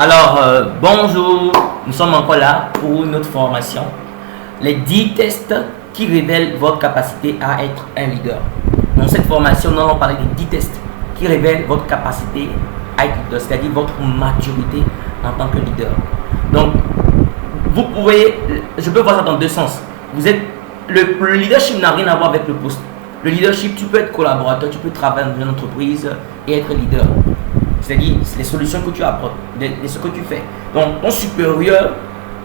Alors, bonjour, nous sommes encore là pour une autre formation. Les 10 tests qui révèlent votre capacité à être un leader. Dans cette formation, nous allons parler des 10 tests qui révèlent votre capacité à être leader, c'est-à-dire votre maturité en tant que leader. Donc, vous pouvez, je peux voir ça dans deux sens. Vous êtes, le leadership n'a rien à voir avec le poste. Le leadership, tu peux être collaborateur, tu peux travailler dans une entreprise et être leader. C'est-à-dire les solutions que tu apportes, ce que tu fais. Donc, ton supérieur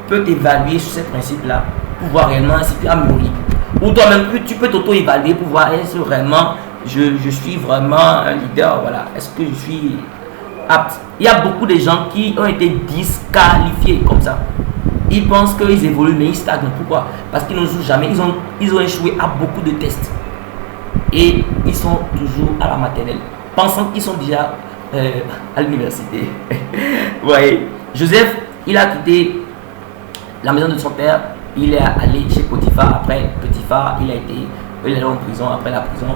peut t'évaluer sur ces principes-là pour voir réellement si tu as mûri. Ou toi-même, tu peux t'auto-évaluer pour voir est-ce que vraiment je suis vraiment un leader. Voilà. Est-ce que je suis apte? Il y a beaucoup de gens qui ont été disqualifiés comme ça. Ils pensent qu'ils évoluent, mais ils stagnent. Pourquoi? Parce qu'ils n'osent jamais. Ils ont échoué à beaucoup de tests. Et ils sont toujours à la maternelle, pensant qu'ils sont déjà à l'université. Vous voyez, Joseph, il a quitté la maison de son père, il est allé chez Potiphar. Après Potiphar, il est allé en prison. Après la prison,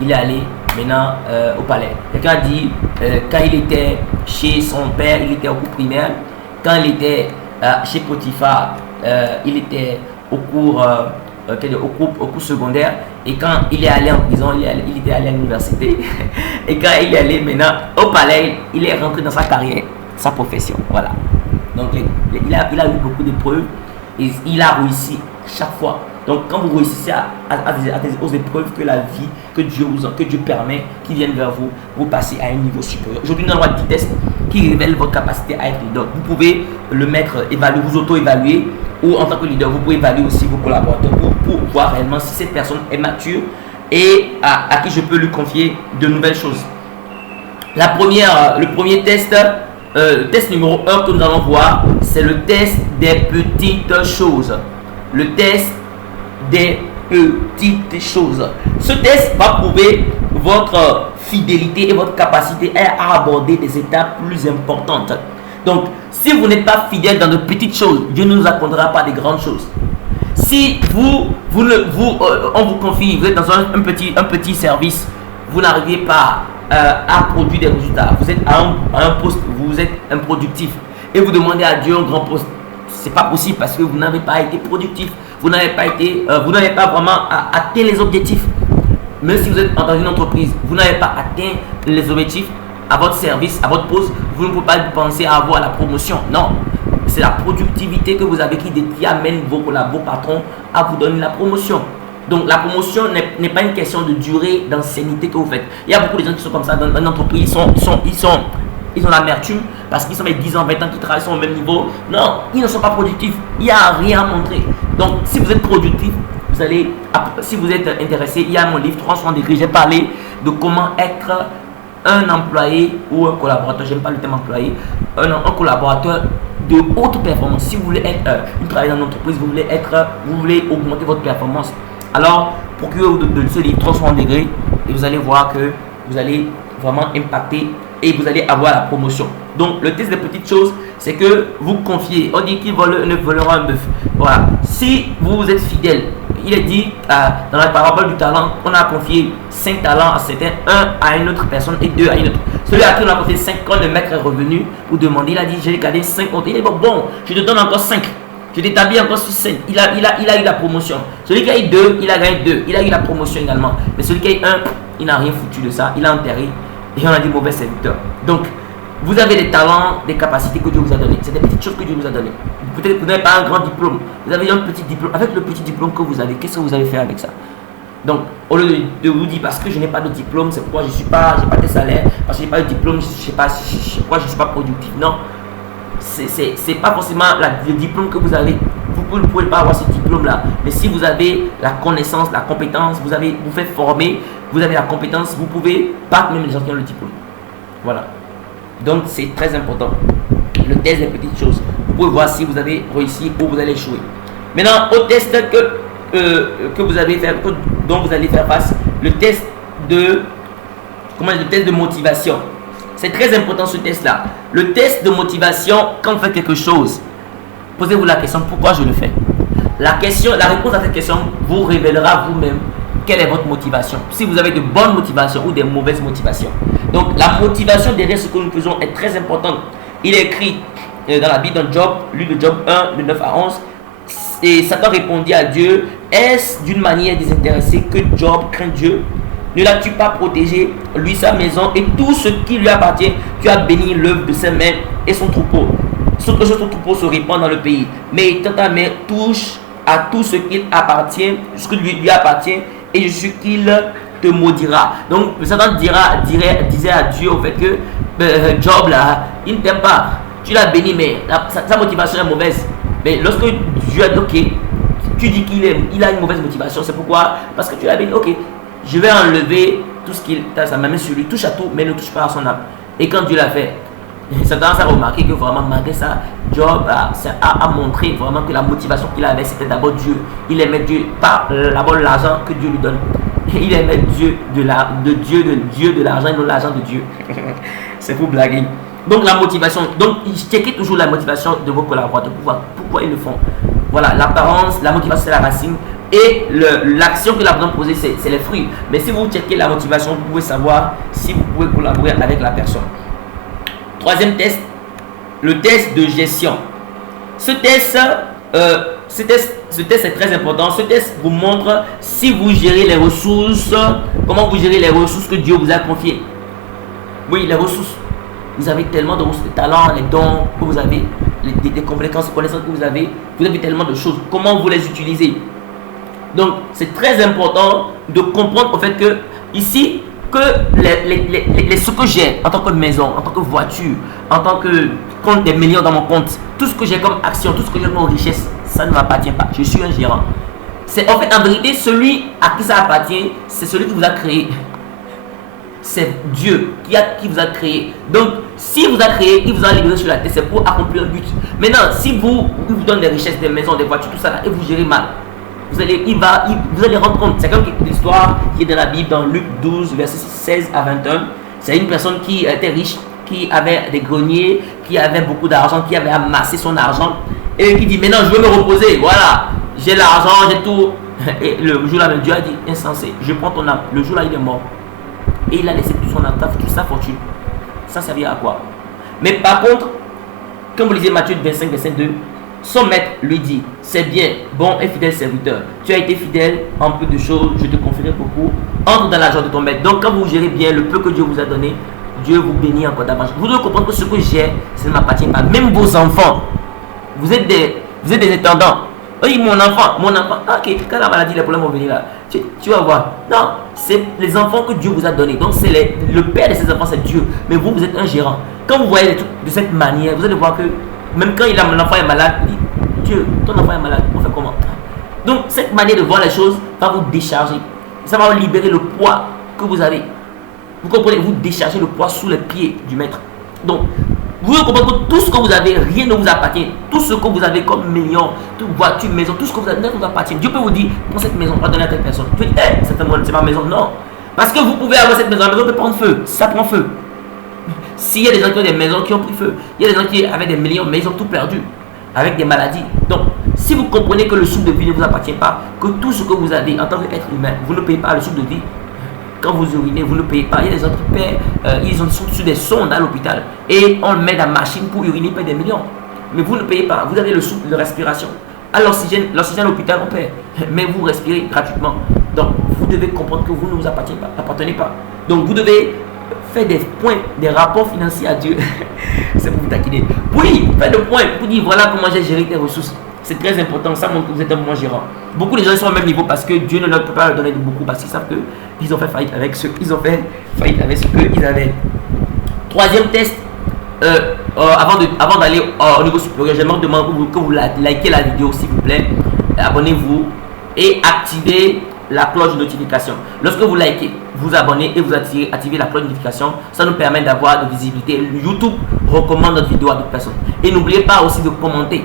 il est allé maintenant au palais. Quelqu'un a dit, quand il était chez son père, il était au cours primaire. Quand il était chez Potiphar, il était au cours secondaire. Et quand il est allé en prison, il était allé à l'université. Et quand il est allé maintenant au palais, il est rentré dans sa carrière, sa profession. Voilà. Donc il a eu beaucoup d'épreuves et il a réussi chaque fois. Donc quand vous réussissez aux épreuves que la vie, que Dieu permet, qui viennent vers vous, vous passez à un niveau supérieur. Aujourd'hui, nous avons 10 tests qui révèlent votre capacité à être leader. Vous pouvez le mettre, vous auto-évaluer, ou en tant que leader, vous pouvez évaluer aussi vos collaborateurs pour voir réellement si cette personne est mature et à qui je peux lui confier de nouvelles choses. Le premier test, test numéro 1 que nous allons voir, c'est le test des petites choses. Le test des petites choses. Ce test va prouver votre fidélité et votre capacité à aborder des étapes plus importantes. Donc, si vous n'êtes pas fidèle dans de petites choses, Dieu ne nous accordera pas des grandes choses. Si on vous confie, vous êtes dans un petit service, vous n'arrivez pas à produire des résultats, vous êtes à un poste, vous êtes improductif, et vous demandez à Dieu un grand poste, c'est pas possible parce que vous n'avez pas été productif, vous n'avez pas vraiment atteint les objectifs. Même si vous êtes dans une entreprise, vous n'avez pas atteint les objectifs à votre service, à votre poste, vous ne pouvez pas penser à avoir la promotion. Non, c'est la productivité que vous avez qui amène vos patrons à vous donner la promotion. Donc la promotion n'est pas une question de durée, d'ancienneté que vous faites. Il y a beaucoup de gens qui sont comme ça dans une entreprise, ils ont l'amertume parce qu'ils sont avec 10 ans, 20 ans qui travaillent au même niveau. Non, ils ne sont pas productifs. Il n'y a rien à montrer. Donc si vous êtes productif, si vous êtes intéressé, il y a mon livre 360 degrés. J'ai parlé de comment être un employé ou un collaborateur, j'aime pas le terme employé, un collaborateur de haute performance. Si vous voulez travailler dans une entreprise, vous voulez augmenter votre performance, alors procurez-vous de ce livre 360 degrés et vous allez voir que vous allez vraiment impacter et vous allez avoir la promotion. Donc le test des petites choses, c'est que vous confiez, on dit qu'il ne volera un bœuf. Voilà, si vous êtes fidèle, il est dit dans la parabole du talent, on a confié 5 talents à certains, 1 à une autre personne et 2 à une autre. Celui à qui on a confié 5, quand le maître est revenu pour demander, il a dit j'ai gardé 5 autres. Il est bon, je te donne encore 5. Je t'établis encore sur 5. Il a eu la promotion. Celui qui a eu 2, il a gagné 2. Il a eu la promotion également. Mais celui qui a eu 1, il n'a rien foutu de ça. Il a enterré. Et on a dit mauvais serviteur. Donc, vous avez des talents, des capacités que Dieu vous a données. C'est des petites choses que Dieu vous a données. Peut-être que vous n'avez pas un grand diplôme. Vous avez un petit diplôme. Avec le petit diplôme que vous avez, qu'est-ce que vous avez fait avec ça? Donc, au lieu de vous dire parce que je n'ai pas de diplôme, c'est pourquoi j'ai pas de salaire, parce que je n'ai pas de diplôme, je ne sais pas pourquoi je ne suis pas productif. Non. C'est pas forcément le diplôme que vous avez. Vous ne pouvez pas avoir ce diplôme-là. Mais si vous avez la connaissance, la compétence, vous faites former, vous avez la compétence, vous pouvez battre même les gens qui ont le diplôme. Voilà. Donc, c'est très important. Le test des petites choses. Vous pouvez voir si vous avez réussi ou vous allez échouer. Maintenant, au test que vous allez faire, dont vous allez faire face, le test de motivation. C'est très important ce test-là. Le test de motivation, quand vous faites quelque chose, posez-vous la question, pourquoi je le fais? La réponse à cette question vous révélera vous-même quelle est votre motivation. Si vous avez de bonnes motivations ou des mauvaises motivations. Donc la motivation derrière ce que nous faisons est très importante. Il est écrit dans la Bible, dans Job, livre de Job 1, de 9 à 11. Et Satan répondit à Dieu, est-ce d'une manière désintéressée que Job craint Dieu? Ne l'as-tu pas protégé, lui, sa maison et tout ce qui lui appartient? Tu as béni l'œuvre de ses mains et son troupeau. Son troupeau se répand dans le pays. Mais ta main touche à tout ce qui appartient, ce qui lui appartient, et je suis qu'il te maudira. Donc Satan disait à Dieu au fait que Job là, il ne t'aime pas. Tu l'as béni, mais sa motivation est mauvaise. Mais lorsque Dieu a dit ok, tu dis qu'il a une mauvaise motivation, c'est pourquoi? Parce que tu l'as béni, ok, je vais enlever tout ce qu'il a, sa main sur lui, touche à tout, mais ne touche pas à son âme. Et quand Dieu l'a fait, Satan a remarqué que vraiment malgré ça, Job a montré vraiment que la motivation qu'il avait, c'était d'abord Dieu. Il aimait Dieu, pas d'abord l'argent que Dieu lui donne. Il aimait Dieu de l'argent et non l'argent de Dieu. C'est pour blaguer. Donc la motivation, donc checkez toujours la motivation de vos collaborateurs pour voir pourquoi ils le font. Voilà, l'apparence, la motivation c'est la racine et l'action que la personne posée c'est les fruits. Mais si vous checkez la motivation, vous pouvez savoir si vous pouvez collaborer avec la personne. Troisième test, le test de gestion. Ce test est très important. Ce test vous montre si vous gérez les ressources, comment vous gérez les ressources que Dieu vous a confiées. Oui, les ressources. Vous avez tellement de ressources, de talents, les dons que vous avez, les compétences, les connaissances que vous avez tellement de choses. Comment vous les utilisez? Donc, c'est très important de comprendre au fait que ici, que ce que j'ai en tant que maison, en tant que voiture, en tant que compte des millions dans mon compte, tout ce que j'ai comme action, tout ce que j'ai comme richesse, ça ne m'appartient pas. Je suis un gérant. C'est en fait en vérité celui à qui ça appartient, c'est celui qui vous a créé. C'est Dieu qui vous a créé. Donc, si vous a créé, il vous a libéré sur la terre, c'est pour accomplir un but. Maintenant, si il vous donne des richesses, des maisons, des voitures, tout ça là, et vous gérez mal, vous allez rendre compte. C'est comme l'histoire qui est dans la Bible, dans Luc 12, verset 16 à 21. C'est une personne qui était riche, qui avait des greniers, qui avait beaucoup d'argent, qui avait amassé son argent, et qui dit, maintenant je veux me reposer, voilà, j'ai l'argent, j'ai tout. Et le jour-là, Dieu a dit, insensé, je prends ton âme. Le jour-là, il est mort. Et il a laissé tout son âme, toute sa fortune. Ça servit à quoi? Mais par contre, comme vous lisez Matthieu 25, verset 2, son maître lui dit, c'est bien, bon et fidèle serviteur. Tu as été fidèle en peu de choses, je te confierai beaucoup. Entre dans la joie de ton maître. Donc quand vous gérez bien le peu que Dieu vous a donné, Dieu vous bénit encore davantage. Vous devez comprendre que ce que j'ai, ça ne m'appartient pas. Même vos enfants, vous êtes des intendants. Oui, mon enfant, ok, quand la maladie, les problèmes vont venir là, tu vas voir. Non, c'est les enfants que Dieu vous a donnés. Donc c'est le père de ces enfants, c'est Dieu. Mais vous êtes un gérant. Quand vous voyez les trucs de cette manière, vous allez voir que même quand l'enfant est malade, il dit, Dieu, ton enfant est malade, on fait comment? Donc cette manière de voir les choses va vous décharger. Ça va vous libérer le poids que vous avez. Vous comprenez? Vous déchargez le poids sous les pieds du maître. Donc, vous comprenez que tout ce que vous avez, rien ne vous appartient. Tout ce que vous avez comme millions, toute voiture, maison, tout ce que vous avez ne vous appartient. Dieu peut vous dire, prends cette maison, on va donner à telle personne. Tu dis, c'est ma maison. Non. Parce que vous pouvez avoir cette maison, la maison peut prendre feu. Ça prend feu. S'il y a des gens qui ont des maisons qui ont pris feu, il y a des gens qui avaient des millions, mais ils ont tout perdu. Avec des maladies. Donc, si vous comprenez que le souffle de vie ne vous appartient pas, que tout ce que vous avez en tant qu'être humain, vous ne payez pas le souffle de vie. Quand vous urinez, vous ne payez pas. Il y a des gens qui paient, ils sont sur des sondes à l'hôpital et on met la machine pour uriner, ils paient des millions. Mais vous ne payez pas. Vous avez le souffle de respiration. À l'oxygène à l'hôpital, on paie. Mais vous respirez gratuitement. Donc, vous devez comprendre que vous ne vous appartenez pas. Donc, vous devez faire des points, des rapports financiers à Dieu. C'est pour vous taquiner. Oui, faites le point pour dire voilà comment j'ai géré tes ressources. C'est très important, ça montre que vous êtes un bon gérant. Beaucoup de gens sont au même niveau parce que Dieu ne leur peut pas leur donner beaucoup parce qu'ils savent qu'ils ont fait faillite avec ce qu'ils avaient. Troisième test, avant d'aller au niveau supérieur, j'aimerais vous demander que vous likez la vidéo s'il vous plaît, abonnez-vous et activez la cloche de notification. Lorsque vous likez, vous abonnez et vous activez la cloche de notification, ça nous permet d'avoir de visibilité. YouTube recommande notre vidéo à d'autres personnes. Et n'oubliez pas aussi de commenter.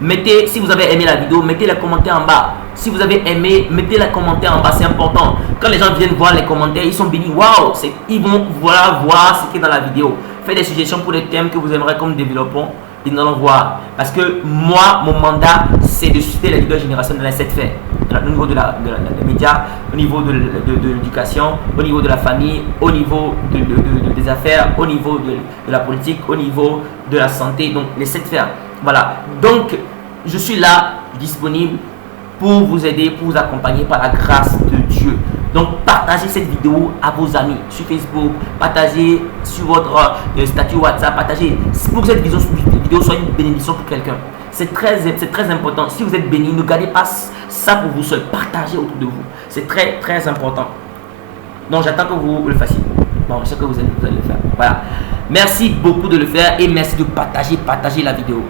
Mettez, si vous avez aimé la vidéo, mettez les commentaires en bas. Si vous avez aimé, mettez les commentaires en bas, c'est important. Quand les gens viennent voir les commentaires, ils sont bénis. Waouh, ils vont voir ce qui est dans la vidéo. Faites des suggestions pour les thèmes que vous aimeriez comme développons. ils n'allons voir. Parce que moi, mon mandat, c'est de susciter la nouvelle génération dans les 7 faits. Au niveau des médias, au niveau de l'éducation, au niveau de la famille, au niveau des affaires, au niveau de la politique, au niveau de la santé. Donc, les 7 faits. Voilà. Donc, je suis là, disponible pour vous aider, pour vous accompagner par la grâce de Dieu. Donc, partagez cette vidéo à vos amis sur Facebook, partagez sur votre statut WhatsApp, partagez pour que cette vidéo soit une bénédiction pour quelqu'un. C'est très important. Si vous êtes béni, ne gardez pas ça pour vous seul. Partagez autour de vous. C'est très important. Donc, j'attends que vous le fassiez. Bon, je sais que vous allez le faire. Voilà. Merci beaucoup de le faire et merci de partager la vidéo.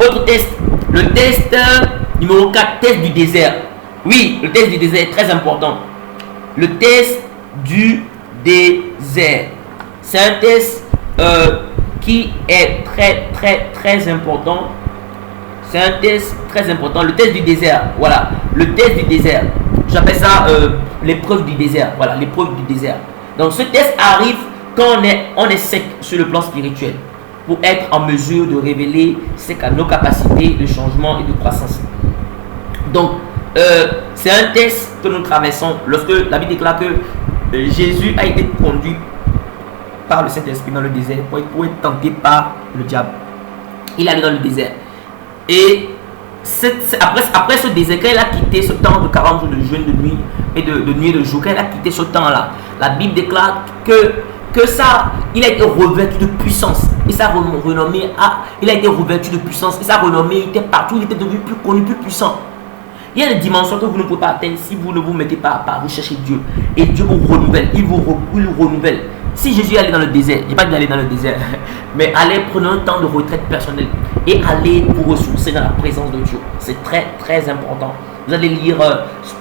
Autre test. Le test numéro 4, test du désert. Oui, le test du désert est très important. Le test du désert. C'est un test qui est très important. C'est un test très important. Le test du désert. Voilà. Le test du désert. J'appelle ça l'épreuve du désert. Voilà, l'épreuve du désert. Donc, ce test arrive quand on est sec sur le plan spirituel, pour être en mesure de révéler nos capacités de changement et de croissance. Donc, c'est un test que nous traversons lorsque la Bible déclare que Jésus a été conduit par le Saint-Esprit dans le désert pour être tenté par le diable. Il est allé dans le désert. Et après ce désert, quand il a quitté ce temps de 40 jours de jeûne, de nuit et de nuit et de jour, quand il a quitté ce temps-là, la Bible déclare que ça, il a été revêtu de puissance. Et sa renommée, il a été revêtu de puissance. Et sa renommée était partout, il était devenu plus connu, plus puissant. Il y a des dimensions que vous ne pouvez pas atteindre si vous ne vous mettez pas à part, vous cherchez Dieu. Et Dieu vous renouvelle, il vous renouvelle. Si Jésus allait dans le désert, il n'y a pas d'aller dans le désert, mais allez prendre un temps de retraite personnelle et allez vous ressourcer dans la présence de Dieu. C'est très important. Vous allez lire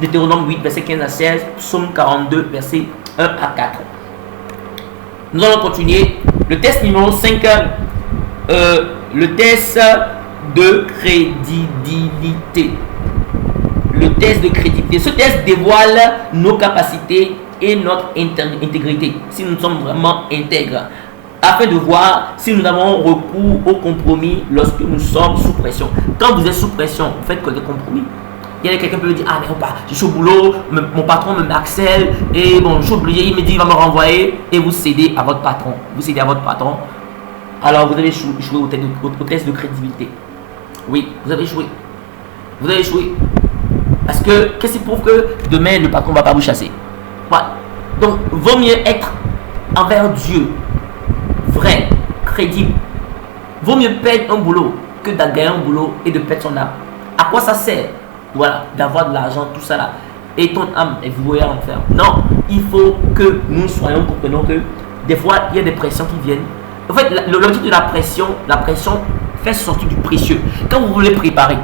Deutéronome 8, verset 15 à 16, Psaume 42, verset 1 à 4. Nous allons continuer. Le test numéro 5, le test de crédibilité. Le test de crédibilité. Ce test dévoile nos capacités et notre intégrité, si nous sommes vraiment intègres, afin de voir si nous avons recours au compromis lorsque nous sommes sous pression. Quand vous êtes sous pression, vous faites que des compromis. Il y a quelqu'un qui peut dire, ah mais je suis au boulot, mon patron me harcèle, et bon, je suis obligé, il me dit, il va me renvoyer, et vous cédez à votre patron. Vous cédez à votre patron. Alors vous allez jouer au test de crédibilité. Oui, vous avez joué. Vous avez joué. Parce que, qu'est-ce qui prouve que demain, le patron ne va pas vous chasser? Voilà. Donc, vaut mieux être envers Dieu, vrai, crédible. Vaut mieux perdre un boulot que de gagner un boulot et de perdre son âme. À quoi ça sert? Voilà, d'avoir de l'argent, tout ça là. Et ton âme est vouée à l'enfer. Non, il faut que nous comprenons que des fois, il y a des pressions qui viennent. En fait, l'objectif de la pression fait sortir du précieux. Quand vous voulez préparer,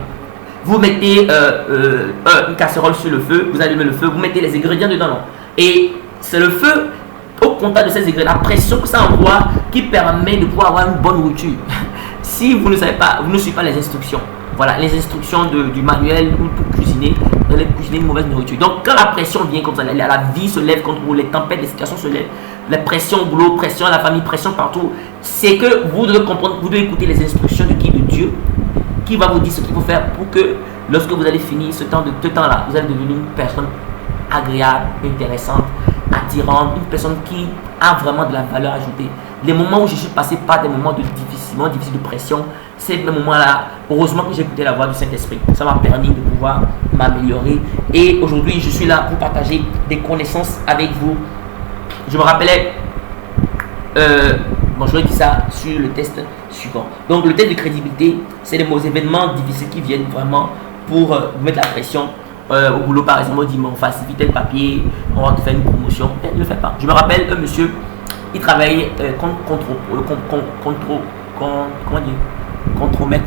vous mettez une casserole sur le feu, vous allumez le feu, vous mettez les ingrédients dedans. Non. Et c'est le feu, au contact de ces ingrédients, la pression que ça envoie qui permet de pouvoir avoir une bonne nourriture. Si vous ne savez pas, vous ne suivez pas les instructions, voilà, les instructions du manuel pour cuisiner, vous allez cuisiner une mauvaise nourriture. Donc quand la pression vient comme ça, la vie se lève contre vous, les tempêtes, les situations se lèvent, la pression au boulot, pression à la famille, pression partout, c'est que vous devez comprendre, vous devez écouter les instructions de qui? De Dieu, qui va vous dire ce qu'il faut faire pour que lorsque vous allez finir ce temps-là, vous allez devenir une personne agréable, intéressante, attirante, une personne qui a vraiment de la valeur ajoutée. Les moments où je suis passé par des moments difficiles de pression, ces moments-là, heureusement que j'ai écouté la voix du Saint-Esprit. Ça m'a permis de pouvoir m'améliorer. Et aujourd'hui, je suis là pour partager des connaissances avec vous. Je me rappelais, bon, je vais dire ça sur le test suivant. Donc, le test de crédibilité, c'est les événements difficiles qui viennent vraiment pour vous mettre la pression. Au boulot, par exemple, on dit, on falsifie tel papier, on va te faire une promotion. Ne le faites pas. Je me rappelle, un monsieur, il travaillait contremaître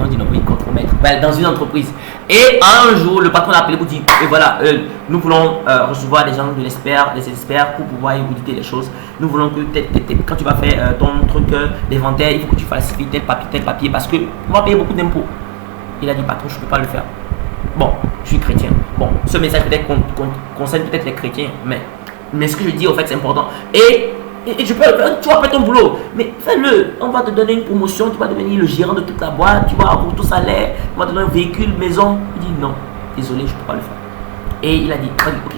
dans une entreprise. Et un jour, le patron l'a appelé pour dire, et voilà, nous voulons recevoir des gens des experts pour pouvoir auditer les choses. Nous voulons que quand tu vas faire ton truc d'inventaire, il faut que tu falsifies tel papier parce que on va payer beaucoup d'impôts. Il a dit, patron, je ne peux pas le faire. Bon, je suis chrétien. Bon, ce message peut-être concerne peut-être les chrétiens, mais ce que je dis, en fait, c'est important. Et Et tu vas faire ton boulot. Mais fais-le. On va te donner une promotion. Tu vas devenir le gérant de toute la boîte. Tu vas avoir ton salaire. On va te donner un véhicule, maison. Il dit non. Désolé, je ne peux pas le faire. Et il a dit, ok.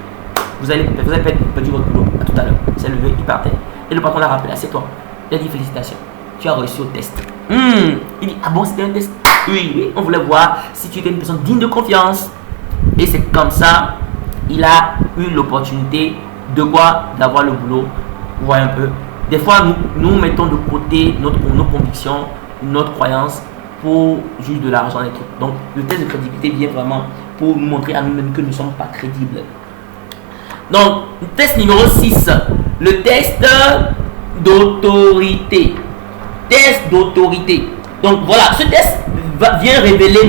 Vous avez perdu votre boulot. À tout à l'heure. Il s'est levé, il partait. Et le patron l'a rappelé. C'est toi. Il a dit félicitations. Tu as réussi au test. Il dit, ah bon, c'était un test? Oui. On voulait voir si tu étais une personne digne de confiance. Et c'est comme ça, il a eu l'opportunité de quoi? D'avoir le boulot. Vous voyez un peu. Des fois, nous mettons de côté nos convictions, notre croyance pour juste de l'argent et tout. Donc, le test de crédibilité vient vraiment pour nous montrer à nous-mêmes que nous ne sommes pas crédibles. Donc, test numéro 6. Le test d'autorité. Test d'autorité. Donc, voilà. Ce test vient révéler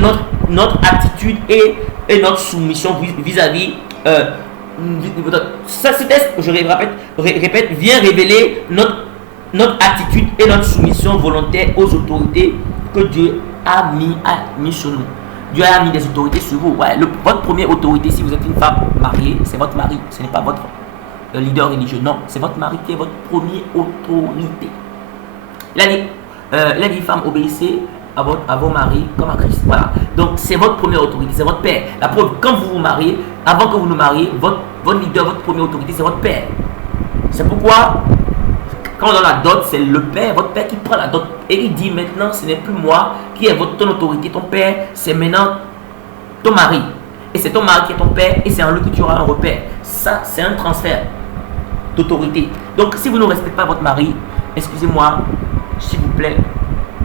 notre attitude et notre soumission vis-à-vis ce test, je répète, vient révéler notre attitude et notre soumission volontaire aux autorités que Dieu a mis sur nous. Dieu a mis des autorités sur vous. Ouais, votre première autorité, si vous êtes une femme mariée, c'est votre mari. Ce n'est pas votre leader religieux. Non, c'est votre mari qui est votre première autorité. Il a dit, femme, obéissez à vos maris comme à Christ. Voilà. Donc, c'est votre première autorité, c'est votre père. La preuve, quand vous vous mariez, avant que vous nous mariez, votre leader, votre première autorité, c'est votre père. C'est pourquoi, quand on donne la dot, c'est le père, votre père qui prend la dot. Et il dit maintenant, ce n'est plus moi qui est ton autorité, ton père, c'est maintenant ton mari. Et c'est ton mari qui est ton père, et c'est en lui que tu auras un repère. Ça, c'est un transfert d'autorité. Donc, si vous ne respectez pas votre mari, excusez-moi, s'il vous plaît,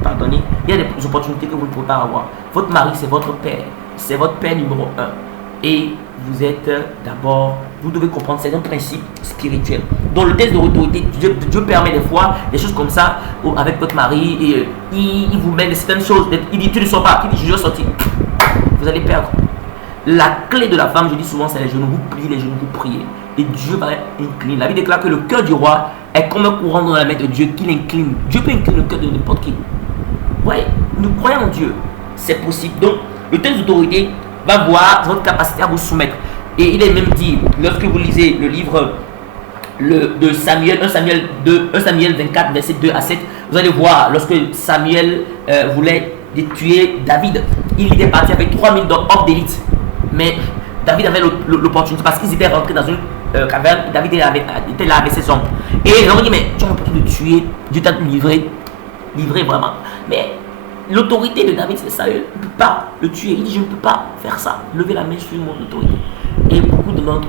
pardonnez, il y a des opportunités que vous ne pouvez pas avoir. Votre mari, c'est votre père. C'est votre père numéro 1. Et vous êtes d'abord, vous devez comprendre, c'est un principe spirituel. Dans le test de l'autorité, Dieu permet des fois des choses comme ça avec votre mari. Et il vous met certaines choses. Il dit, tu ne sors pas. Il dit, je dois sortir. Vous allez perdre. La clé de la femme, je dis souvent, c'est les genoux. Vous pliez les genoux, vous priez. Et Dieu va incliner. La Bible déclare que le cœur du roi est comme un courant dans la main de Dieu qu'il incline. Dieu peut incliner le cœur de n'importe qui. Ouais, nous croyons en Dieu. C'est possible. Donc, le test d'autorité va voir votre capacité à vous soumettre. Et il est même dit, lorsque vous lisez le livre de Samuel, 1 Samuel 24, verset 2 à 7, vous allez voir, lorsque Samuel voulait tuer David, il était parti avec 3000 hommes d'élite. Mais David avait l'opportunité, parce qu'ils étaient rentrés dans une caverne, David était là avec ses hommes. Et ils ont dit, mais tu as l'opportunité de tuer, Dieu t'a livré vraiment. Mais l'autorité de David, c'est ça, il ne peut pas le tuer. Il dit, je ne peux pas faire ça. Levez la main sur mon autorité. Et beaucoup de d'entre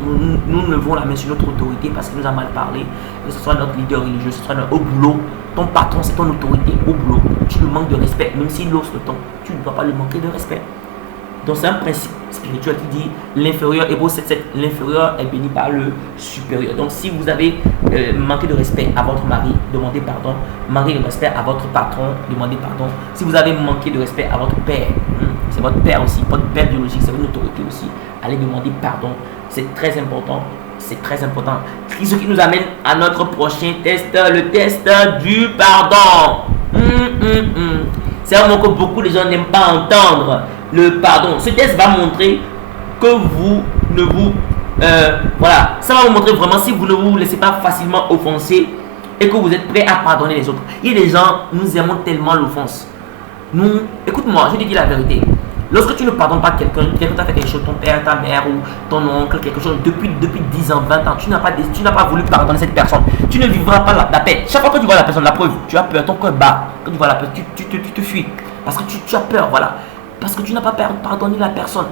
nous levons la main sur notre autorité parce qu'il nous a mal parlé. Que ce soit notre leader religieux, que ce soit au boulot. Ton patron, c'est ton autorité au boulot. Tu lui manques de respect, même s'il ose le temps. Tu ne dois pas lui manquer de respect. Donc c'est un principe spirituel qui dit l'inférieur, Hébreux 7.7, l'inférieur est béni par le supérieur. Donc si vous avez manqué de respect à votre mari, demandez pardon. Manqué de respect à votre patron, demandez pardon. Si vous avez manqué de respect à votre père, c'est votre père aussi, votre père biologique, c'est une autorité aussi, allez demander pardon. C'est très important. C'est très important. Ce qui nous amène à notre prochain test, le test du pardon. C'est un mot que beaucoup de gens n'aiment pas entendre. Le pardon. Ce test va montrer que vous ne vous... voilà. Ça va vous montrer vraiment si vous ne vous laissez pas facilement offenser et que vous êtes prêt à pardonner les autres. Il y a des gens, nous aimons tellement l'offense. Écoute-moi, je te dis la vérité. Lorsque tu ne pardonnes pas quelqu'un t'a fait quelque chose, ton père, ta mère ou ton oncle, quelque chose, depuis 10 ans, 20 ans, tu n'as pas voulu pardonner cette personne. Tu ne vivras pas la paix. Chaque fois que tu vois la personne, la preuve, tu as peur, ton cœur bat. Quand tu vois la personne, tu te fuis. Parce que tu as peur, voilà. Parce que tu n'as pas pardonné la personne.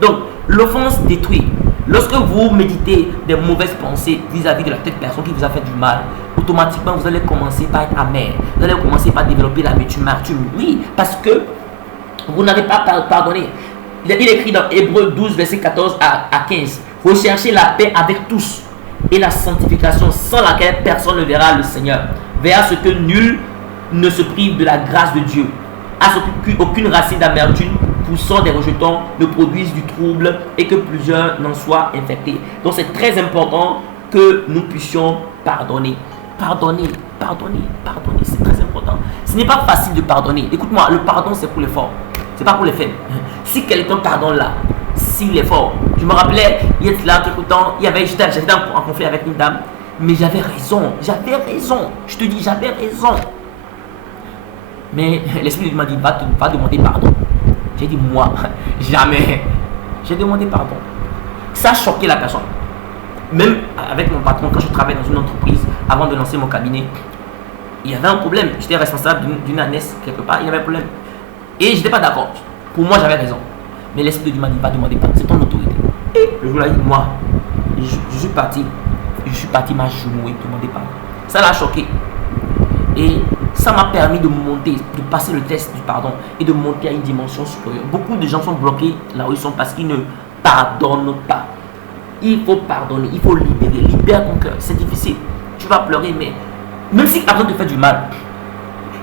Donc, l'offense détruit. Lorsque vous méditez des mauvaises pensées vis-à-vis de la telle personne qui vous a fait du mal, automatiquement, vous allez commencer par être amer. Vous allez commencer par développer l'amertume. Oui, parce que vous n'avez pas pardonné. Il est écrit dans Hébreux 12, verset 14 à 15. Recherchez la paix avec tous et la sanctification sans laquelle personne ne verra le Seigneur. Vers ce que nul ne se prive de la grâce de Dieu. À ce qu'aucune racine d'amertume poussant des rejetons ne produise du trouble et que plusieurs n'en soient infectés. Donc c'est très important que nous puissions pardonner. Pardonner, c'est très important. Ce n'est pas facile de pardonner. Écoute-moi, le pardon c'est pour les forts. C'est pas pour les faibles. Si quelqu'un pardonne là, s'il est fort. Je me rappelais, il y a là quelque temps, j'étais en conflit avec une dame. Mais j'avais raison. Je te dis, j'avais raison. Mais l'Esprit de Dieu m'a dit, va demander pardon. J'ai dit, moi, jamais. J'ai demandé pardon. Ça a choqué la personne. Même avec mon patron, quand je travaillais dans une entreprise, avant de lancer mon cabinet, il y avait un problème. J'étais responsable d'une ANES quelque part, il y avait un problème. Et je n'étais pas d'accord. Pour moi, j'avais raison. Mais l'Esprit de Dieu m'a dit, va demander pardon. C'est ton autorité. Et le jour-là, moi, je suis parti m'agenouiller, demander pardon. Ça l'a choqué. Et ça m'a permis de monter, de passer le test du pardon et de monter à une dimension supérieure. Beaucoup de gens sont bloqués là où ils sont parce qu'ils ne pardonnent pas. Il faut pardonner, il faut libérer. Libère ton cœur. C'est difficile. Tu vas pleurer, mais même si la personne te fait du mal,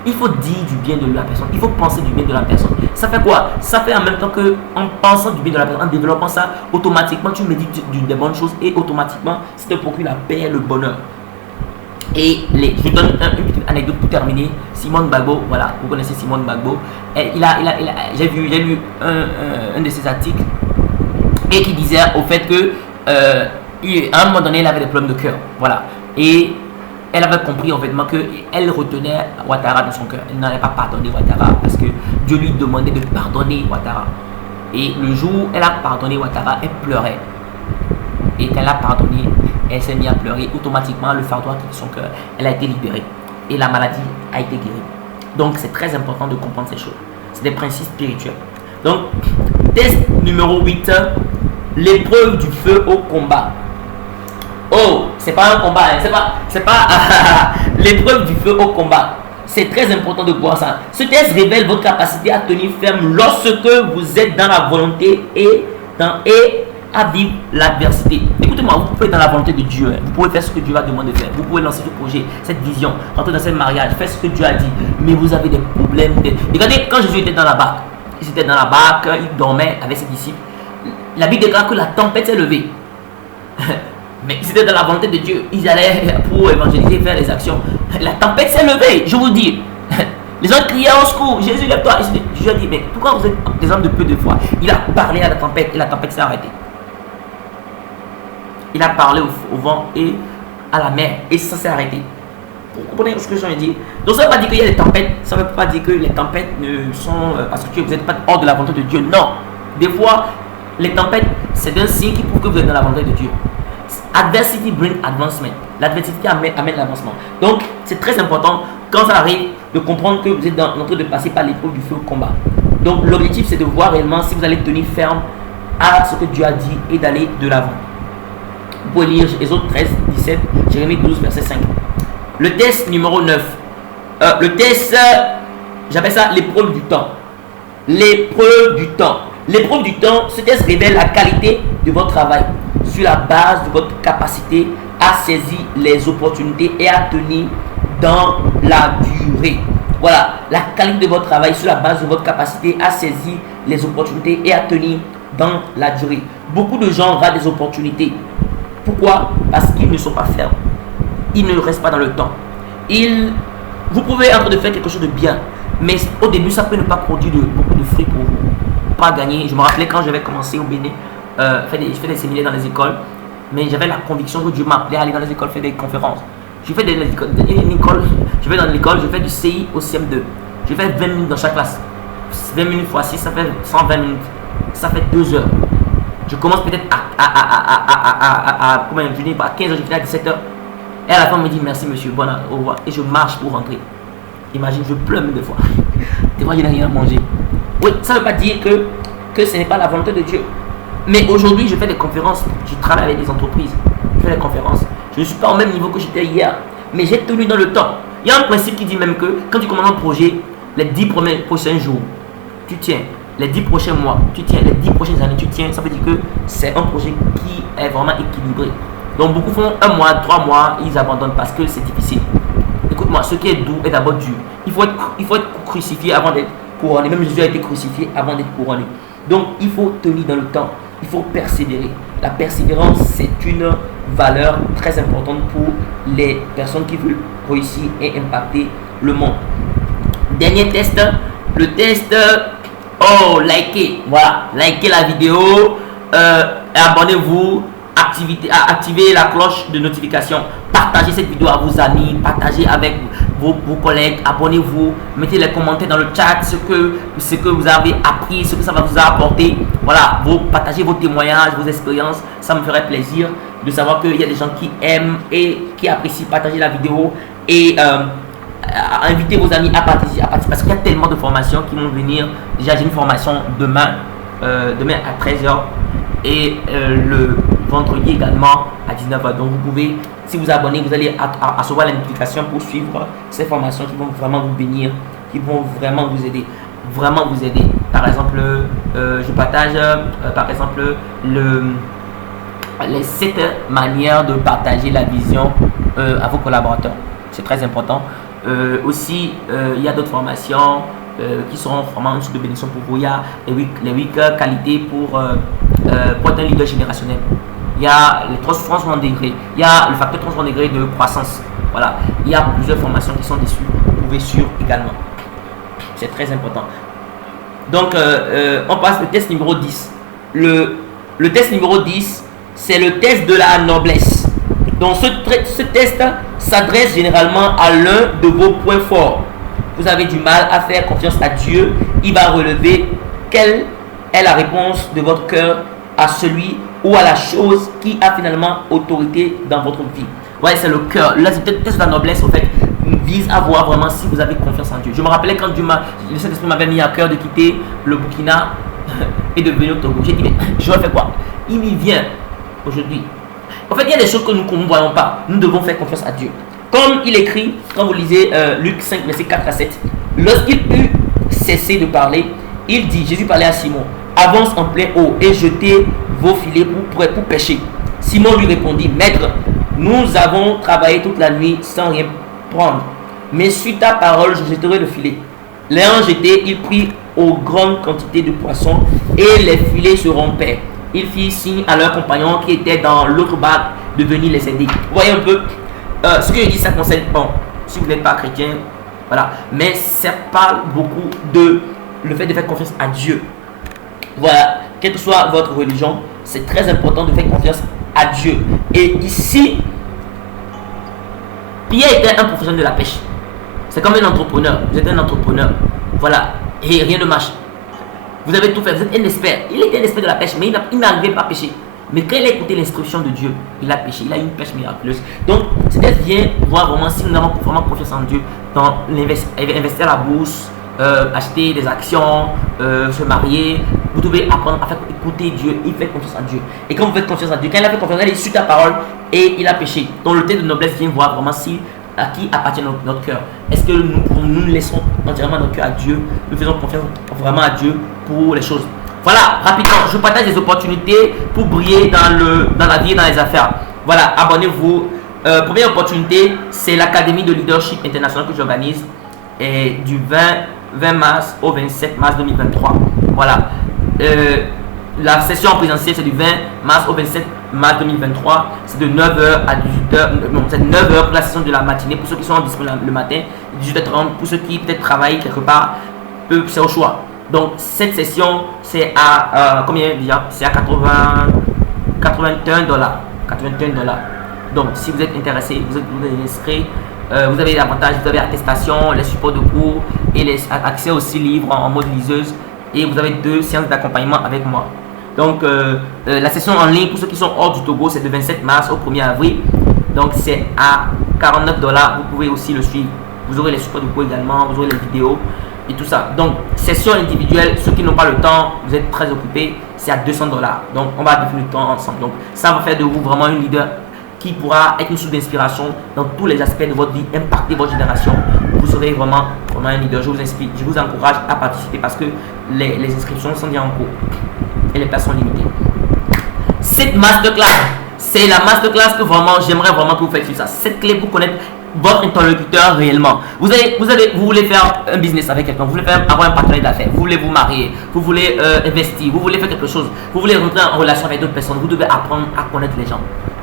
il faut dire du bien de la personne. Il faut penser du bien de la personne. Ça fait quoi? Ça fait en même temps que en pensant du bien de la personne, en développant ça, automatiquement tu médites des bonnes choses et automatiquement ça te procure la paix et le bonheur. Et je vous donne une petite anecdote pour terminer. Simone Gbagbo, voilà, vous connaissez Simone Gbagbo. J'ai lu un de ses articles et qui disait au fait que à un moment donné, elle avait des problèmes de cœur, voilà. Et elle avait compris en fait qu'elle retenait Ouattara dans son cœur. Elle n'allait pas pardonner Ouattara parce que Dieu lui demandait de pardonner Ouattara. Et le jour où elle a pardonné Ouattara, elle pleurait. Et quand elle a pardonné, elle s'est mise à pleurer. Automatiquement, le fardeau a quitté son cœur. Elle a été libérée. Et la maladie a été guérie. Donc, c'est très important de comprendre ces choses. C'est des principes spirituels. Donc, test numéro 8. L'épreuve du feu au combat. Oh, c'est pas un combat, hein. C'est pas l'épreuve du feu au combat. C'est très important de voir ça. Ce test révèle votre capacité à tenir ferme lorsque vous êtes dans la volonté et à vivre l'adversité. Écoutez-moi, vous pouvez être dans la volonté de Dieu. Vous pouvez faire ce que Dieu va demander de faire. Vous pouvez lancer ce projet, cette vision, rentrer dans ce mariage, faire ce que Dieu a dit. Mais vous avez des problèmes. Regardez, quand Jésus était dans la barque, il dormait avec ses disciples. La Bible déclare que la tempête s'est levée. Mais ils étaient dans la volonté de Dieu. Ils allaient pour évangéliser, faire les actions. La tempête s'est levée, je vous dis. Les gens criaient au secours. Jésus, lève-toi. Jésus a dit, mais pourquoi vous êtes des hommes de peu de foi? Il a parlé à la tempête et la tempête s'est arrêtée. Il a parlé au vent et à la mer et ça s'est arrêté. Vous comprenez ce que je veux dire? Donc ça ne veut pas dire qu'il y a des tempêtes. Ça ne veut pas dire que les tempêtes ne sont parce que vous n'êtes pas hors de la volonté de Dieu. Non. Des fois, les tempêtes, c'est un signe qui prouve que vous êtes dans la volonté de Dieu. Adversity brings advancement. L'adversité amène l'avancement. Donc, c'est très important quand ça arrive de comprendre que vous êtes en train de passer par l'épreuve du feu au combat. Donc, l'objectif, c'est de voir réellement si vous allez tenir ferme à ce que Dieu a dit et d'aller de l'avant. Vous pouvez lire Exode 13, 17, Jérémie 12, verset 5. Le test numéro 9. Le test, j'appelle ça l'épreuve du temps. L'épreuve du temps. L'épreuve du temps, ce test révèle la qualité de votre travail sur la base de votre capacité à saisir les opportunités et à tenir dans la durée. Voilà, la qualité de votre travail sur la base de votre capacité à saisir les opportunités et à tenir dans la durée. Beaucoup de gens ratent des opportunités. Pourquoi? Parce qu'ils ne sont pas fermes. Ils ne restent pas dans le temps. Vous pouvez être en train de faire quelque chose de bien, mais au début, ça peut ne pas produire beaucoup de fruits pour vous. Pas gagner. Je me rappelais quand j'avais commencé au Bénin, je fais des séminaires dans les écoles, mais j'avais la conviction que Dieu m'appelait à aller dans les écoles faire des conférences. Je fais je vais dans l'école, je fais du CI au CM2. Je fais 20 minutes dans chaque classe. 20 minutes x 6, ça fait 120 minutes. Ça fait 2 heures. Je commence peut-être à 15h, je finis à 17h. Et à la fin, on me dit merci monsieur, bon, au revoir. Et je marche pour rentrer. Imagine, je pleure des fois. Des fois, je n'ai rien à manger. Oui, ça ne veut pas dire que ce n'est pas la volonté de Dieu. Mais aujourd'hui, je fais des conférences. Je travaille avec des entreprises. Je fais des conférences. Je ne suis pas au même niveau que j'étais hier. Mais j'ai tenu dans le temps. Il y a un principe qui dit même que quand tu commences un projet, les 10 prochains jours, tu tiens. Les 10 prochains mois, tu tiens. Les 10 prochaines années, tu tiens. Ça veut dire que c'est un projet qui est vraiment équilibré. Donc beaucoup font 1 mois, 3 mois, ils abandonnent parce que c'est difficile. Écoute-moi, ce qui est doux est d'abord dur. Il faut être crucifié avant d'être couronné. Même Jésus a été crucifié avant d'être couronné. Donc il faut tenir dans le temps. Il faut persévérer. La persévérance, c'est une valeur très importante pour les personnes qui veulent réussir et impacter le monde. Dernier test, le test, likez, voilà, likez la vidéo, abonnez-vous, activez la cloche de notification Partagez cette vidéo à vos amis, partagez avec vos collègues, abonnez-vous, mettez les commentaires dans le chat, ce que vous avez appris, ce que ça va vous apporter. Voilà, partagez vos témoignages, vos expériences, ça me ferait plaisir de savoir qu'il y a des gens qui aiment et qui apprécient partager la vidéo et invitez vos amis à participer parce qu'il y a tellement de formations qui vont venir. Déjà, j'ai une formation demain à 13h et le vendredi également à 19h. Donc, vous pouvez, si vous abonnez, vous allez recevoir la notification pour suivre ces formations qui vont vraiment vous bénir, qui vont vraiment vous aider. Vraiment vous aider. Par exemple, je partage par exemple les 7 manières de partager la vision à vos collaborateurs. C'est très important. Aussi, il y a d'autres formations qui seront vraiment une source de bénédiction pour vous. Il y a les 8 qualités pour être un leader générationnel. Il y a les 360 degrés. Il y a le facteur 360 degrés de croissance. Voilà. Il y a plusieurs formations qui sont dessus. Vous pouvez suivre également. C'est très important. Donc, on passe au test numéro 10. Le test numéro 10, c'est le test de la noblesse. Donc, ce test s'adresse généralement à l'un de vos points forts. Vous avez du mal à faire confiance à Dieu. Il va relever quelle est la réponse de votre cœur à celui ou à la chose qui a finalement autorité dans votre vie. Ouais, c'est le cœur. Le test de la noblesse, en fait, vise à voir vraiment si vous avez confiance en Dieu. Je me rappelais quand le Saint-Esprit m'avait mis à cœur de quitter le Burkina et de venir au Togo. J'ai dit, mais je vais faire quoi? Il m'y vient aujourd'hui. En fait, il y a des choses que nous ne voyons pas. Nous devons faire confiance à Dieu. Comme il écrit, quand vous lisez Luc 5, verset 4 à 7, lorsqu'il eut cessé de parler, il dit, Jésus parlait à Simon, avance en plein eau et jetez vos filets pour pêcher. Simon lui répondit, Maître, nous avons travaillé toute la nuit sans rien prendre, mais sur ta parole, je jetterai le filet. L'ayant jeté, il prit aux grandes quantités de poissons et les filets se rompèrent. Il fit signe à leurs compagnons qui étaient dans l'autre barque de venir les aider. Vous voyez un peu, ce que je dis, ça concerne, bon, si vous n'êtes pas chrétien, voilà, mais ça parle beaucoup de le fait de faire confiance à Dieu. Voilà, quelle que soit votre religion, c'est très important de faire confiance à Dieu. Et ici, Pierre était un professionnel de la pêche. C'est comme un entrepreneur. Vous êtes un entrepreneur. Voilà. Et rien ne marche. Vous avez tout fait. Vous êtes un expert. Il était un expert de la pêche, mais il n'arrivait pas à pêcher. Mais quand il a écouté l'instruction de Dieu, il a pêché. Il a eu une pêche miraculeuse. Donc, c'est bien voir vraiment si nous avons vraiment confiance en Dieu dans investir à la bourse, acheter des actions, se marier. Vous devez apprendre à faire écouter Dieu. Il fait confiance à Dieu. Et quand vous faites confiance à Dieu, quand il a fait confiance à Dieu, il suit ta parole et il a péché. Donc le test de noblesse vient voir vraiment à qui appartient notre cœur. Est-ce que nous laissons entièrement notre cœur à Dieu? Nous faisons confiance vraiment à Dieu pour les choses. Voilà, rapidement, je partage des opportunités pour briller dans la vie et dans les affaires. Voilà, abonnez-vous. Première opportunité, c'est l'Académie de Leadership International que j'organise du 20 mars au 27 mars 2023. Voilà. La session en présentiel, c'est du 20 mars au 27 mars 2023. C'est de 9h à 18h. Non, c'est 9h pour la session de la matinée. Pour ceux qui sont disponibles le matin, 18h30. Pour ceux qui peut-être travaillent quelque part, c'est au choix. Donc, cette session, c'est à combien déjà? C'est à 81 dollars. 81 dollars. Donc, si vous êtes intéressé, vous êtes inscrit. Vous avez l'avantage, vous avez attestation, les supports de cours et accès aussi livres en mode liseuse. Et vous avez 2 séances d'accompagnement avec moi. Donc, la session en ligne, pour ceux qui sont hors du Togo, c'est de 27 mars au 1er avril. Donc, c'est à 49 dollars. Vous pouvez aussi le suivre. Vous aurez les supports de cours également, vous aurez les vidéos et tout ça. Donc, session individuelle, ceux qui n'ont pas le temps, vous êtes très occupés, c'est à 200 dollars. Donc, on va définir le temps ensemble. Donc, ça va faire de vous vraiment une leader qui pourra être une source d'inspiration dans tous les aspects de votre vie, impacter votre génération. Vous serez vraiment un leader. Je vous inspire, je vous encourage à participer parce que les inscriptions sont déjà en cours et les places sont limitées. Cette masterclass, c'est la masterclass que vraiment j'aimerais vraiment que vous fassiez ça. Cette clé pour connaître votre interlocuteur réellement. Vous voulez faire un business avec quelqu'un, vous voulez avoir un partenaire d'affaires, vous voulez vous marier, vous voulez investir, vous voulez faire quelque chose, vous voulez rentrer en relation avec d'autres personnes, vous devez apprendre à connaître les gens.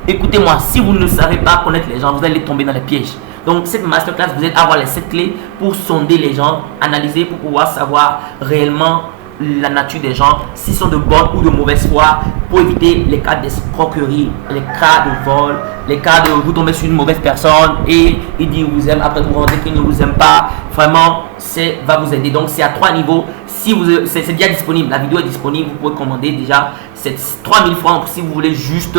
Écoutez-moi, si vous ne savez pas connaître les gens, vous allez tomber dans les pièges. Donc cette masterclass vous aide à avoir les 7 clés pour sonder les gens, analyser pour pouvoir savoir réellement la nature des gens, s'ils sont de bonne ou de mauvaise foi, pour éviter les cas d'escroquerie, les cas de vol, les cas de vous tomber sur une mauvaise personne et il dit vous aime, après vous rendez qu'il ne vous aime pas. Vraiment, va vous aider. Donc c'est à 3 niveaux. Si c'est déjà disponible, la vidéo est disponible, vous pouvez commander déjà. C'est 3000 francs si vous voulez juste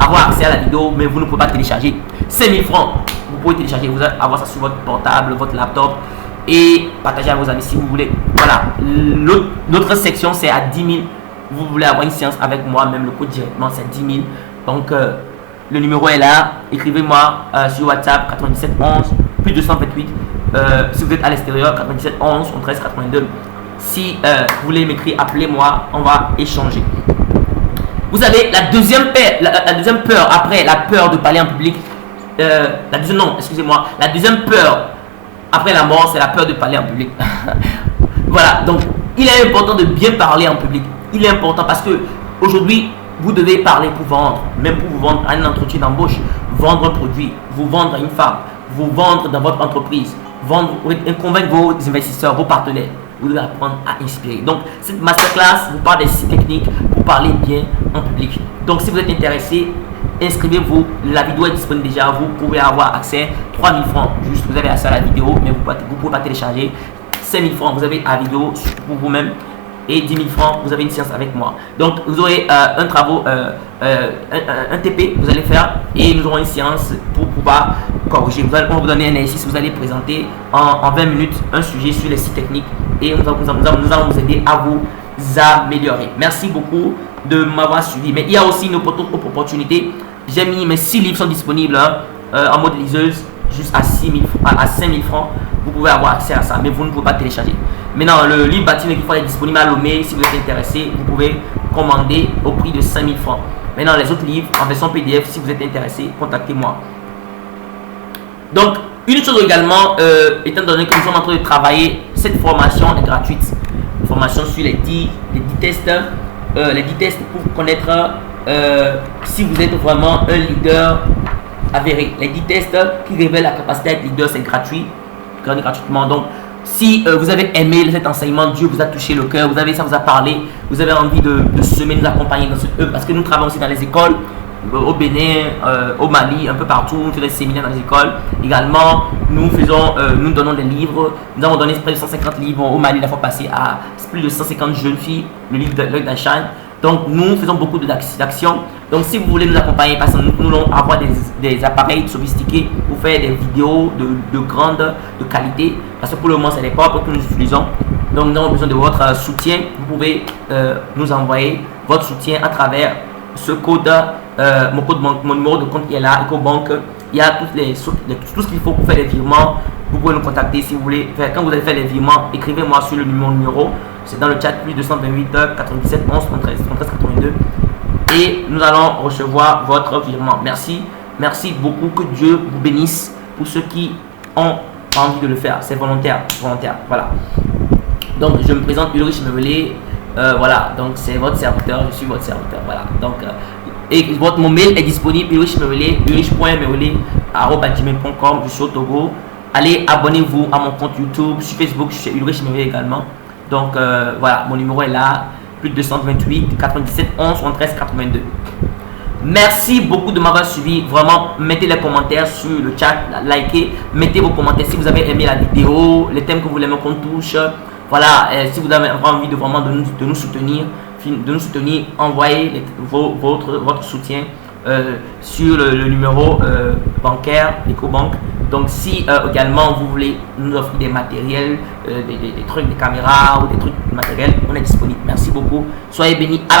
avoir accès à la vidéo, mais vous ne pouvez pas télécharger. 5000 francs, vous pouvez télécharger, vous allez avoir ça sur votre portable, votre laptop et partager à vos amis si vous voulez. Voilà, l'autre section c'est à 10 000. Vous voulez avoir une séance avec moi, même le code directement c'est 10 000. Donc le numéro est là, écrivez-moi sur WhatsApp 97 11 plus 228. Si vous êtes à l'extérieur 97 11 13 82. Si vous voulez m'écrire, appelez-moi, on va échanger. Vous avez la deuxième peur après la peur de parler en public. La deuxième peur après la mort, c'est la peur de parler en public. Voilà, donc il est important de bien parler en public. Il est important parce que aujourd'hui, vous devez parler pour vendre, même pour vous vendre à un entretien d'embauche, vendre un produit, vous vendre à une femme, vous vendre dans votre entreprise, convaincre vos investisseurs, vos partenaires. Vous devez apprendre à inspirer. Donc, cette masterclass vous parle des 6 techniques pour parler bien en public. Donc, si vous êtes intéressé, inscrivez-vous. La vidéo est disponible déjà. Vous pouvez avoir accès 3000 francs. Juste, vous avez accès à la vidéo, mais vous ne pouvez pas télécharger. 5000 francs, vous avez la vidéo pour vous-même. Et 10 000 francs, vous avez une séance avec moi. Donc, vous aurez un TP, vous allez faire et nous aurons une séance pour pouvoir corriger. On va vous donner un exercice, vous allez présenter en 20 minutes un sujet sur les 6 techniques et nous allons vous aider à vous améliorer. Merci beaucoup de m'avoir suivi. Mais il y a aussi une autre opportunité. J'ai mis mes 6 livres sont disponibles en mode liseuse, juste à 5 000 francs. Vous pouvez avoir accès à ça, mais vous ne pouvez pas télécharger. Maintenant, le livre bâtiment qu'il faut est disponible à Lomé. Si vous êtes intéressé, vous pouvez commander au prix de 5 000 francs. Maintenant, les autres livres en version PDF, si vous êtes intéressé, contactez-moi. Donc, une chose également, étant donné que nous sommes en train de travailler, cette formation est gratuite. Formation sur les 10 tests. Les 10 tests pour connaître si vous êtes vraiment un leader avéré. Les 10 tests qui révèlent la capacité à être leader, c'est gratuit. Gratuitement. Donc, si vous avez aimé cet enseignement, Dieu vous a touché le cœur, ça vous a parlé, vous avez envie de semer, nous accompagner dans ce œuvre, parce que nous travaillons aussi dans les écoles, au Bénin, au Mali, un peu partout, nous faisons des séminaires dans les écoles. Également, nous donnons des livres, nous avons donné près de 150 livres au Mali la fois passée à plus de 150 jeunes filles, le livre de l'œil d'Achan. Donc, nous faisons beaucoup d'actions. Donc, si vous voulez nous accompagner, parce que nous allons avoir des appareils sophistiqués pour faire des vidéos de grande qualité. Parce que pour le moment, ce n'est pas que nous utilisons. Donc, nous avons besoin de votre soutien. Vous pouvez nous envoyer votre soutien à travers ce code. Mon numéro de compte est là, EcoBank. Il y a tout ce qu'il faut pour faire les virements. Vous pouvez nous contacter si vous voulez. Quand vous allez faire les virements, écrivez-moi sur le numéro. C'est dans le chat plus 228 97 11 13 82 et nous allons recevoir votre virement. Merci beaucoup, que Dieu vous bénisse. Pour ceux qui ont envie de le faire, c'est volontaire. Voilà. Donc je me présente, Ulrich Mewele. Voilà, donc c'est votre serviteur, je suis votre serviteur. Voilà. Donc et mon mail est disponible, Ulrich Mewele, ulrich.mewele@gmail.com. Je suis au Togo. Allez, abonnez-vous à mon compte YouTube, sur Facebook, je suis Ulrich Mewele également. Donc voilà, mon numéro est là, plus de 228 97 11 13 82. Merci beaucoup de m'avoir suivi. Vraiment, mettez les commentaires sur le chat, likez, mettez vos commentaires si vous avez aimé la vidéo, les thèmes que vous voulez qu'on touche. Voilà, si vous avez envie de vraiment de nous soutenir, envoyez votre soutien sur le numéro bancaire EcoBank. Donc si également vous voulez nous offrir des matériels, des trucs, des caméras ou des trucs matériels, on est disponible. Merci beaucoup. Soyez bénis. À la